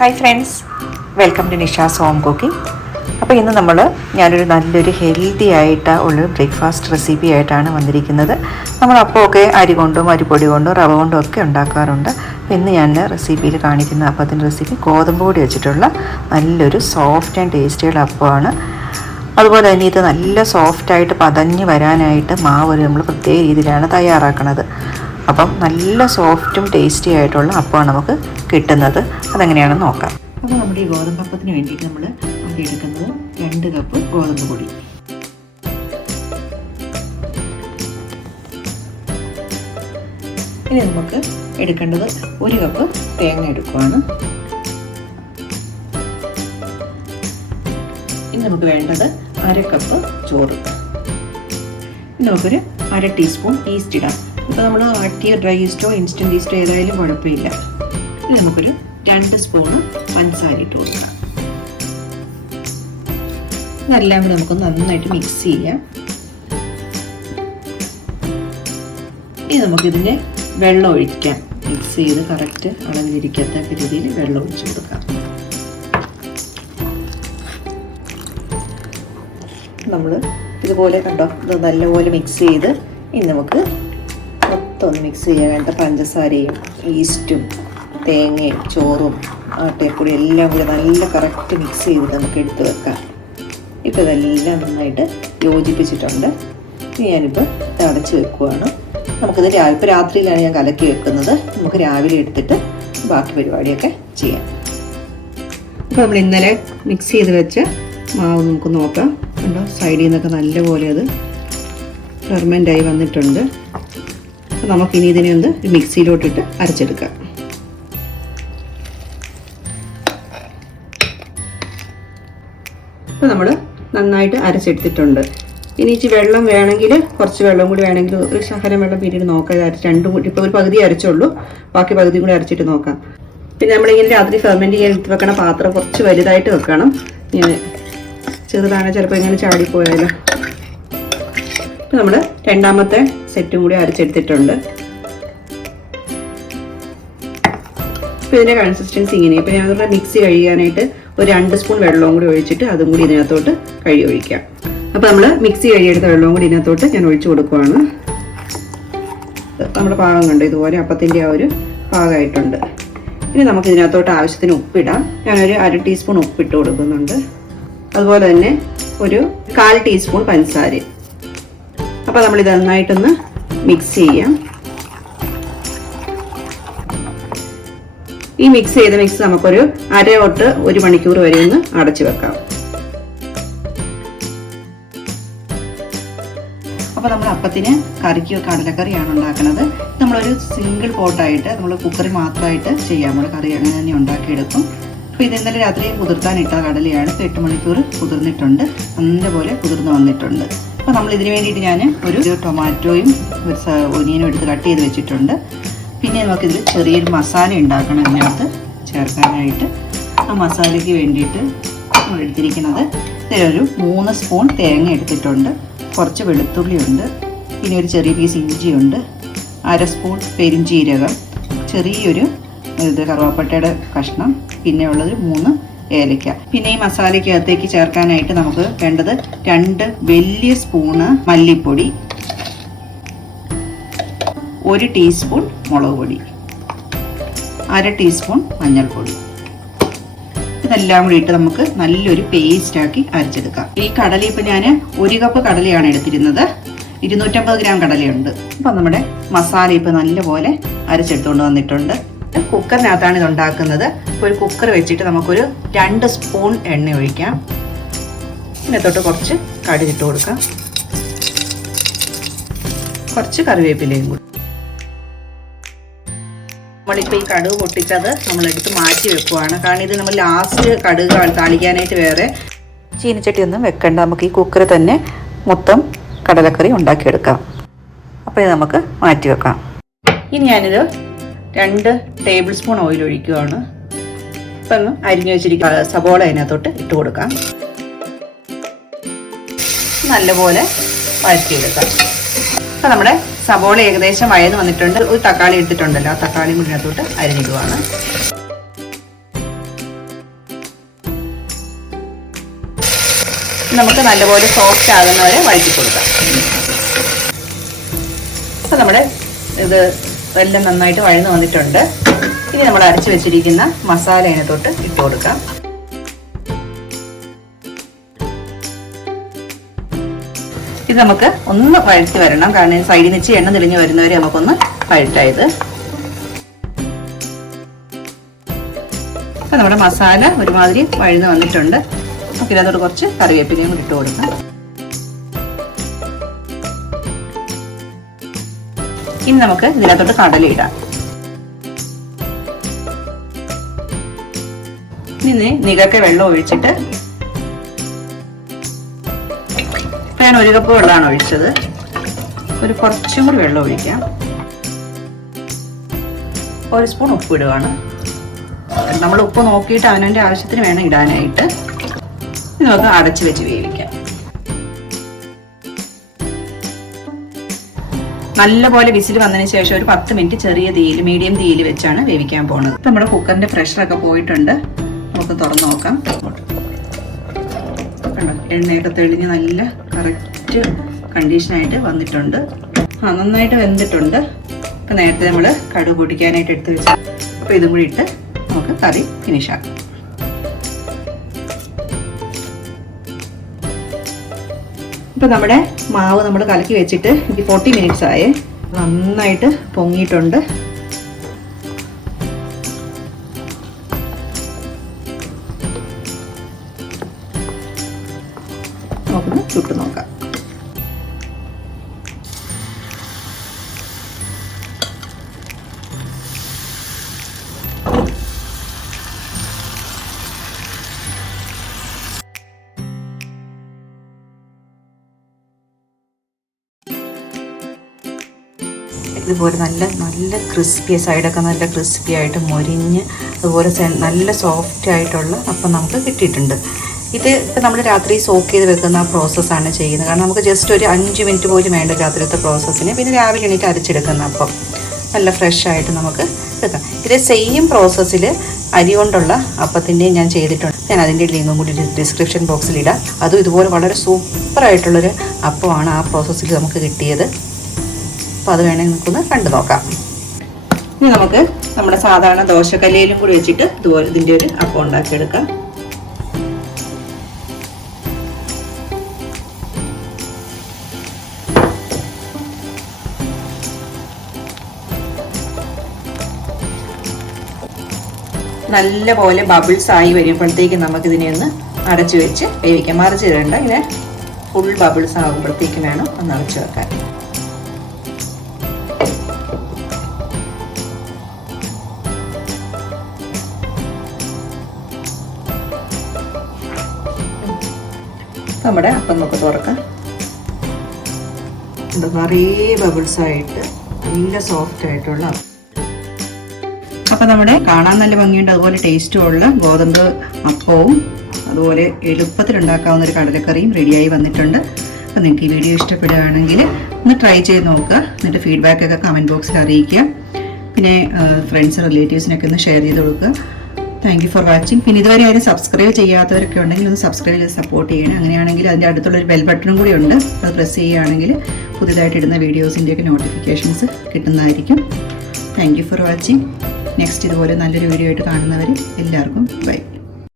Hi friends, welcome to Nisha's home cooking. അപ്പോൾ ഇന്ന് ഞാനൊരു നല്ലൊരു ഹെൽത്തി ഉള്ളൊരു ബ്രേക്ക്ഫാസ്റ്റ് റെസിപ്പി ആയിട്ടാണ് വന്നിരിക്കുന്നത്. നമ്മൾ അപ്പമൊക്കെ അരി കൊണ്ടും അരിപ്പൊടി കൊണ്ടും റവ കൊണ്ടും ഒക്കെ ഉണ്ടാക്കാറുണ്ട്. ഇന്ന് ഞാൻ റെസിപ്പിയിൽ കാണിക്കുന്ന അപ്പത്തിൻ്റെ റെസിപ്പി ഗോതമ്പ് പൊടി വെച്ചിട്ടുള്ള നല്ലൊരു സോഫ്റ്റ് ആൻഡ് ടേസ്റ്റിയുള്ള അപ്പമാണ്. അതുപോലെ തന്നെ ഇത് നല്ല സോഫ്റ്റായിട്ട് പതഞ്ഞ് വരാനായിട്ട് മാവ് നമ്മൾ പ്രത്യേക രീതിയിലാണ് തയ്യാറാക്കുന്നത്. അപ്പം നല്ല സോഫ്റ്റും ടേസ്റ്റി ആയിട്ടുള്ള അപ്പമാണ് നമുക്ക് കിട്ടുന്നത്. അതെങ്ങനെയാണെന്ന് നോക്കാം. അപ്പോൾ നമ്മുടെ ഈ ഗോതമ്പ് അപ്പത്തിന് വേണ്ടിയിട്ട് നമ്മൾ ആദ്യം എടുക്കുന്നത് 2 കപ്പ് ഗോതമ്പ് പൊടി. ഇനി നമുക്ക് എടുക്കേണ്ടത് 1 കപ്പ് തേങ്ങ എടുക്കുകയാണ്. ഇനി നമുക്ക് വേണ്ടത് 1/2 കപ്പ് ചോറ്. ഇനി നമുക്കൊരു 1/2 ടീസ്പൂൺ ഈസ്റ്റ് ഇടാം. ഇപ്പോൾ നമ്മൾ ആട്ടിയ ഡ്രൈ ഈസ്റ്റോ ഇൻസ്റ്റൻറ്റ് ഈസ്റ്റോ ഏതായാലും കുഴപ്പമില്ല. ഇനി നമുക്കൊരു 2 സ്പൂണ് പഞ്ചസാര ഇട്ട് കൊടുക്കാം. ഇതെല്ലാം കൂടി നമുക്ക് നന്നായിട്ട് മിക്സ് ചെയ്യാം. ഇനി നമുക്കിതിൻ്റെ വെള്ളം ഒഴിക്കാം. മിക്സ് ചെയ്ത് കറക്റ്റ് അളവിലിരിക്കത്തക്ക രീതിയിൽ വെള്ളം ഒഴിച്ചു കൊടുക്കാം. നമ്മൾ ഇതുപോലെ കണ്ടോ, ഇത് നല്ലപോലെ മിക്സ് ചെയ്ത് ഇനി നമുക്ക് മൊത്തം ഒന്ന് മിക്സ് ചെയ്യാൻ വേണ്ട പഞ്ചസാരയും ഈസ്റ്റും തേങ്ങയും ചോറും ആട്ടയപ്പൊടി എല്ലാം കൂടി നല്ല കറക്റ്റ് മിക്സ് ചെയ്ത് നമുക്ക് എടുത്ത് വെക്കാം. ഇപ്പോൾ ഇതെല്ലാം നന്നായിട്ട് യോജിപ്പിച്ചിട്ടുണ്ട്. ഇനി ഞാനിപ്പോൾ അടച്ച് വെക്കുവാണ്. നമുക്കിത് ഇപ്പോൾ രാത്രിയിലാണ് ഞാൻ കലക്കി വെക്കുന്നത്. നമുക്ക് രാവിലെ എടുത്തിട്ട് ബാക്കി പരിപാടിയൊക്കെ ചെയ്യാം. അപ്പോൾ നമ്മൾ ഇന്നലെ മിക്സ് ചെയ്ത് വെച്ച മാവ് നമുക്ക് നോക്കാം. കണ്ടോ, സൈഡിൽ നിന്നൊക്കെ നല്ലപോലെ അത് ഫെർമെൻ്റായി വന്നിട്ടുണ്ട്. അപ്പോൾ നമുക്കിനി ഇതിനെ ഒന്ന് മിക്സിയിലോട്ടിട്ട് അരച്ചെടുക്കാം. അപ്പോൾ നമ്മൾ നന്നായിട്ട് അരച്ചെടുത്തിട്ടുണ്ട്. ഇനി ഇച്ചിരി വെള്ളം വേണമെങ്കിൽ കുറച്ച് വെള്ളം കൂടി വേണമെങ്കിൽ ഒരു ശകലം വെള്ളം പിന്നീട് നോക്കാം. രണ്ടും കൂടി ഇപ്പോൾ ഒരു പകുതി അരച്ചുള്ളൂ, ബാക്കി പകുതി കൂടി അരച്ചിട്ട് നോക്കാം. പിന്നെ നമ്മളിങ്ങനെ രാത്രി ഫെർമെൻറ്റ് ചെയ്യാൻ എടുത്ത് വെക്കണ പാത്രം കുറച്ച് വലുതായിട്ട് വെക്കണം. ഇങ്ങനെ ചെറുതാണ്, ചിലപ്പോൾ ഇങ്ങനെ ചാടിപ്പോയാലോ. ഇപ്പം നമ്മൾ രണ്ടാമത്തെ സെറ്റും കൂടി അരച്ചെടുത്തിട്ടുണ്ട്. ഇപ്പോൾ ഇതിൻ്റെ കൺസിസ്റ്റൻസി ഇങ്ങനെ. ഇപ്പോൾ ഞാനൊരു മിക്സി കഴുകാനായിട്ട് ഒരു 2 സ്പൂൺ വെള്ളവും കൂടി ഒഴിച്ചിട്ട് അതും കൂടി ഇതിനകത്തോട്ട് കഴുകി ഒഴിക്കാം. അപ്പോൾ നമ്മൾ മിക്സി കഴുകിയെടുത്ത വെള്ളവും കൂടി ഇതിനകത്തോട്ട് ഞാൻ ഒഴിച്ചു കൊടുക്കുവാണ്. നമ്മുടെ പാകം കണ്ടു, ഇതുപോലെ അപ്പത്തിൻ്റെ ആ ഒരു പാകമായിട്ടുണ്ട്. ഇനി നമുക്ക് ഇതിനകത്തോട്ട് ആവശ്യത്തിന് ഉപ്പിടാം. ഞാനൊരു 1/2 ടീസ്പൂൺ ഉപ്പിട്ട് കൊടുക്കുന്നുണ്ട്. അതുപോലെ തന്നെ ഒരു 1/4 ടീസ്പൂൺ പഞ്ചസാര. അപ്പോൾ നമ്മളിത് നന്നായിട്ടൊന്ന് മിക്സ് ചെയ്യാം. ഈ മിക്സ് ചെയ്ത മിക്സ് നമുക്കൊരു 1/2 തൊട്ട് 1 മണിക്കൂർ വരെ ഒന്ന് അടച്ചു വെക്കാം. അപ്പോൾ നമ്മൾ അപ്പത്തിന് കറിക്ക് കടലക്കറിയാണ് ഉണ്ടാക്കുന്നത്. നമ്മളൊരു സിംഗിൾ പോട്ടായിട്ട് നമ്മൾ കുക്കറിൽ മാത്രമായിട്ട് ചെയ്യാം. നമ്മൾ കറി അങ്ങനെ തന്നെ ഉണ്ടാക്കിയെടുക്കും. അപ്പോൾ ഇത് ഇന്നലെ രാത്രി കുതിർത്താനിട്ട കടലയാണ്. ഇപ്പോൾ 8 മണിക്കൂർ കുതിർന്നിട്ടുണ്ട്. നല്ലപോലെ കുതിർന്ന് വന്നിട്ടുണ്ട്. അപ്പോൾ നമ്മൾ ഇതിന് വേണ്ടിയിട്ട് ഞാൻ ഒരു ടൊമാറ്റോയും ഒരു ഒനിയനും എടുത്ത് കട്ട് ചെയ്ത് വെച്ചിട്ടുണ്ട്. പിന്നെ നമുക്കിതിൽ ചെറിയൊരു മസാല ഉണ്ടാക്കണം ഇതിനകത്ത് ചേർക്കാനായിട്ട്. ആ മസാലയ്ക്ക് വേണ്ടിയിട്ട് നമ്മൾ എടുത്തിരിക്കുന്നത് ഇതിലൊരു 3 സ്പൂൺ തേങ്ങ എടുത്തിട്ടുണ്ട്, കുറച്ച് വെളുത്തുള്ളിയുണ്ട്, പിന്നെ ഒരു ചെറിയ പീസ് ഇഞ്ചിയുണ്ട്, 1/2 സ്പൂൺ പെരുംജീരകം, ചെറിയൊരു കറുവാപ്പട്ടയുടെ കഷ്ണം, പിന്നെ ഉള്ളത് 3 ഏലക്ക. പിന്നെ ഈ മസാലയ്ക്കകത്തേക്ക് ചേർക്കാനായിട്ട് നമുക്ക് വേണ്ടത് 2 വലിയ സ്പൂണ് മല്ലിപ്പൊടി, 1 ടീസ്പൂൺ മുളക് പൊടി, 1/2 ടീസ്പൂൺ മഞ്ഞൾപ്പൊടി. ഇതെല്ലാം കൂടി ഇട്ട് നമുക്ക് നല്ലൊരു പേസ്റ്റാക്കി അരച്ചെടുക്കാം. ഈ കടല ഇപ്പം ഞാൻ 1 കപ്പ് കടലയാണ് എടുത്തിരുന്നത്. 250 ഗ്രാം കടലയുണ്ട്. അപ്പം നമ്മുടെ മസാല ഇപ്പം നല്ലപോലെ അരച്ചെടുത്തുകൊണ്ട് വന്നിട്ടുണ്ട്. കുക്കറിനകത്താണ് ഇത് ഉണ്ടാക്കുന്നത്. ഇപ്പോൾ ഒരു കുക്കർ വെച്ചിട്ട് നമുക്കൊരു 2 സ്പൂൺ എണ്ണ ഒഴിക്കാം. ഇതിനകത്തോട്ട് കുറച്ച് കടുകിട്ട് കൊടുക്കാം, കുറച്ച് കറിവേപ്പിലയും കൂടി. നമ്മളിപ്പോൾ ഈ കടുക് പൊട്ടിച്ചത് നമ്മളെടുത്ത് മാറ്റി വെക്കുവാണ്. കാരണം ഇത് നമ്മൾ ലാസ്റ്റ് കടുക് താളിക്കാനായിട്ട് വേറെ ചീനിച്ചട്ടി ഒന്നും വെക്കണ്ട. നമുക്ക് ഈ കുക്കറിൽ തന്നെ മൊത്തം കടലക്കറി ഉണ്ടാക്കിയെടുക്കാം. അപ്പോൾ ഇത് നമുക്ക് മാറ്റി വെക്കാം. ഇനി ഞാനൊരു 2 ടേബിൾ സ്പൂൺ ഓയിൽ ഒഴിക്കുകയാണ്. ഇപ്പം അരിഞ്ഞു വെച്ചിരിക്കുന്ന സബോള അതിനകത്തോട്ട് ഇട്ട് കൊടുക്കാം. നല്ലപോലെ വഴറ്റിയെടുക്കാം. അപ്പോൾ നമ്മുടെ സബോള ഏകദേശം വഴന്ന് വന്നിട്ടുണ്ട്. ഒരു തക്കാളി എടുത്തിട്ടുണ്ടല്ലോ, ആ തക്കാളി മുന്നത്തോട്ട് അരിഞ്ഞിടുവാണ്. നമുക്ക് നല്ലപോലെ സോഫ്റ്റ് ആകുന്നവരെ വഴറ്റി കൊടുക്കാം. അപ്പോൾ നമ്മുടെ ഇത് എല്ലാം നന്നായിട്ട് വഴന്ന് വന്നിട്ടുണ്ട്. ഇനി നമ്മൾ അരച്ച് വെച്ചിരിക്കുന്ന മസാല അതിനകത്തോട്ട് ഇട്ട് കൊടുക്കാം. ഇത് നമുക്ക് ഒന്ന് വഴറ്റി വരണം, കാരണം സൈഡിൽ നിന്ന് വെച്ച് എണ്ണ തെളിഞ്ഞ് വരുന്നവരെ നമുക്കൊന്ന് വഴറ്റായത്. അപ്പം നമ്മുടെ മസാല ഒരുമാതിരി വഴന്ന് വന്നിട്ടുണ്ട്. നമുക്ക് ഇതിനകത്തോട്ട് കുറച്ച് കറിവേപ്പിലയും കൂടി ഇട്ട് കൊടുക്കാം. ഇനി നമുക്ക് ഇതിനകത്തോട്ട് കടല ഇടാം. ഇനി നികക്കെ വെള്ളം ഒഴിച്ചിട്ട്, ഞാൻ 1 കപ്പ് വെള്ളമാണ് ഒഴിച്ചത്. ഒരു കുറച്ചും കൂടി വെള്ളം ഒഴിക്കാം. 1 സ്പൂൺ ഉപ്പ് ഇടുകയാണ്. നമ്മൾ ഉപ്പ് നോക്കിയിട്ട് അവനവൻ്റെ ആവശ്യത്തിന് വേണം ഇടാനായിട്ട്. ഇനി നമുക്ക് അടച്ച് വെച്ച് വേവിക്കാം. നല്ലപോലെ വിസിൽ വന്നതിന് ശേഷം ഒരു 10 മിനിറ്റ് ചെറിയ തീയിൽ, മീഡിയം തീയിൽ വെച്ചാണ് വേവിക്കാൻ പോകുന്നത്. നമ്മുടെ കുക്കറിന്റെ പ്രഷറൊക്കെ പോയിട്ടുണ്ട്. നമുക്ക് തുറന്ന് നോക്കാം. എണ്ണയൊക്കെ തെളിഞ്ഞ് നല്ല കറക്റ്റ് കണ്ടീഷനായിട്ട് വന്നിട്ടുണ്ട്. നന്നായിട്ട് വെന്തിട്ടുണ്ട്. അപ്പം നേരത്തെ നമ്മൾ കടുക് പൊടിക്കാനായിട്ട് എടുത്ത് വെച്ചു. അപ്പോൾ ഇതും കൂടി ഇട്ട് നമുക്ക് കറി ഫിനിഷ് ആക്കാം. ഇപ്പം നമ്മുടെ മാവ് നമ്മൾ കലക്കി വെച്ചിട്ട് ഇത് 40 മിനിറ്റ്സ് ആയേ. നന്നായിട്ട് പൊങ്ങിയിട്ടുണ്ട്. നമുക്കൊന്ന് ചുട്ട് നോക്കാം. ഇതുപോലെ നല്ല ക്രിസ്പി, സൈഡൊക്കെ നല്ല ക്രിസ്പി ആയിട്ട് മൊരിഞ്ഞ് അതുപോലെ നല്ല സോഫ്റ്റ് ആയിട്ടുള്ള അപ്പം നമുക്ക് കിട്ടിയിട്ടുണ്ട്. ഇത് ഇപ്പം നമ്മൾ രാത്രി സോക്ക് ചെയ്ത് വെക്കുന്ന പ്രോസസ്സാണ് ചെയ്യുന്നത്. കാരണം നമുക്ക് ജസ്റ്റ് ഒരു 5 മിനിറ്റ് പോലും വേണ്ട രാത്രിയത്തെ പ്രോസസ്സിന്. പിന്നെ രാവിലെ എണീറ്റ് അരച്ചെടുക്കുന്ന അപ്പം നല്ല ഫ്രഷ് ആയിട്ട് നമുക്ക് എടുക്കാം. ഇത് സെയിം പ്രോസസ്സിൽ അരി കൊണ്ടുള്ള അപ്പത്തിൻ്റെയും ഞാൻ ചെയ്തിട്ടുണ്ട്. ഞാൻ അതിൻ്റെ ലിങ്കും കൂടി ഡിസ്ക്രിപ്ഷൻ ബോക്സിൽ ഇടാം. അതും ഇതുപോലെ വളരെ സൂപ്പറായിട്ടുള്ളൊരു അപ്പമാണ് ആ പ്രോസസ്സിൽ നമുക്ക് കിട്ടിയത്. അപ്പോൾ അത് വേണമെങ്കിൽ നമുക്കൊന്ന് കണ്ടു നോക്കാം. ഇനി നമുക്ക് നമ്മുടെ സാധാരണ ദോശക്കല്ലിലും കൂടി വെച്ചിട്ട് ഇതുപോലെ ഇതിൻ്റെ ഒരു അപ്പം ഉണ്ടാക്കിയെടുക്കാം. നല്ല പോലെ ബബിൾസ് ആയി വരുമ്പോഴത്തേക്കും നമുക്കിതിനെ ഒന്ന് അടച്ചു വെച്ച് വേവിക്കാം. മറിച്ച് ഇടേണ്ട, ഇങ്ങനെ ഫുൾ ബബിൾസ് ആകുമ്പോഴത്തേക്കും വേണം ഒന്ന് അടച്ചു വെക്കാൻ. നമ്മുടെ അപ്പം നമുക്ക് തുറക്കാം. നിറയെ ബബിൾസ് ആയിട്ട് നല്ല സോഫ്റ്റ് ആയിട്ടുള്ള അപ്പം നമ്മുടെ കാണാൻ നല്ല ഭംഗിയുണ്ട്, അതുപോലെ ടേസ്റ്റും ഉള്ള ഗോതമ്പ് അപ്പവും അതുപോലെ എളുപ്പത്തിൽ ഉണ്ടാക്കാവുന്ന ഒരു കടലക്കറിയും റെഡിയായി വന്നിട്ടുണ്ട്. അപ്പം നിങ്ങൾക്ക് ഈ വീഡിയോ ഇഷ്ടപ്പെടുകയാണെങ്കിൽ ഒന്ന് ട്രൈ ചെയ്ത് നോക്കുക. എന്നിട്ട് ഫീഡ്ബാക്കൊക്കെ കമൻറ്റ് ബോക്സിൽ അറിയിക്കുക. പിന്നെ ഫ്രണ്ട്സ് റിലേറ്റീവ്സിനൊക്കെ ഒന്ന് ഷെയർ ചെയ്ത് കൊടുക്കുക. Thank you for watching. പിന്നെ ഇതുവരെ ആരും സബ്സ്ക്രൈബ് ചെയ്യാത്തവരൊക്കെ ഉണ്ടെങ്കിൽ ഒന്ന് സബ്സ്ക്രൈബ് ചെയ്ത് സപ്പോർട്ട് ചെയ്യണം. അങ്ങനെയാണെങ്കിൽ അതിൻ്റെ അടുത്തുള്ളൊരു ബെൽ ബട്ടണും കൂടി ഉണ്ട്. അത് പ്രസ് ചെയ്യുകയാണെങ്കിൽ പുതിയതായിട്ട് ഇടുന്ന വീഡിയോസിൻ്റെയൊക്കെ നോട്ടിഫിക്കേഷൻസ് കിട്ടുന്നതായിരിക്കും. Thank you for watching. Next ഇതുപോലെ നല്ലൊരു വീഡിയോ ആയിട്ട് കാണുന്നവർ എല്ലാവർക്കും ബൈ.